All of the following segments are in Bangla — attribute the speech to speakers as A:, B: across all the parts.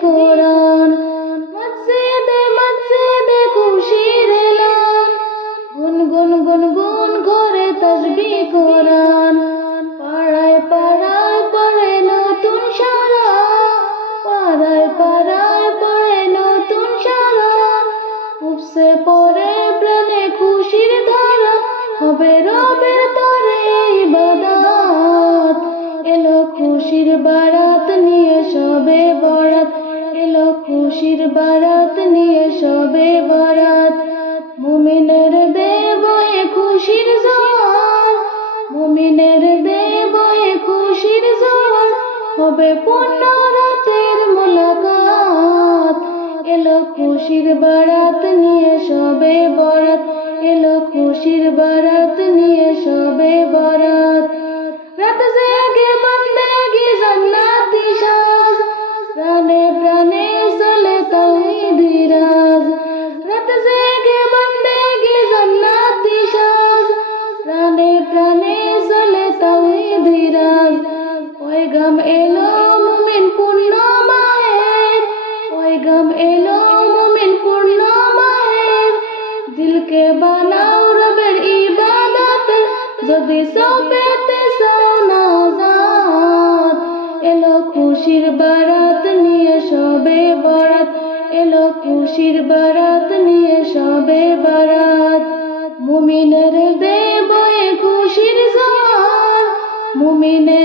A: corazón. বারাত নিয়ে সবে বরাত। মুমিনের দেবয়ে খুশির জোয়ার মুমিনের দেবয়ে খুশির জোয়ার হবে পূর্ণ রাতের মুলাকাত। এলো খুশির বারাত নিয়ে সবে বরাত। এলো খুশির বারাত পয়গাম এলো মুমিন পূর্ণ মাহের পয়গাম এলো মুমিন পূর্ণ মাহের দিলকে বানাও রবের ইবাদত, যদি সবেতে চাও নাজাত এলো খুশির বারাত নিয়ে সবে বরাত। এলো খুশির বারাত নিয়ে সবে বরাত। মুমিনের দেবয়ে খুশির জোয়ার। মুমিনের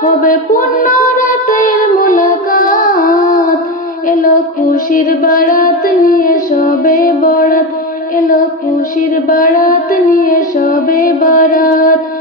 A: হবে পূর্ণ রাতের মুলাকাত। এলো খুশির বারাত নিয়ে সবে বরাত। এলো খুশির বারাত নিয়ে সবে বরাত।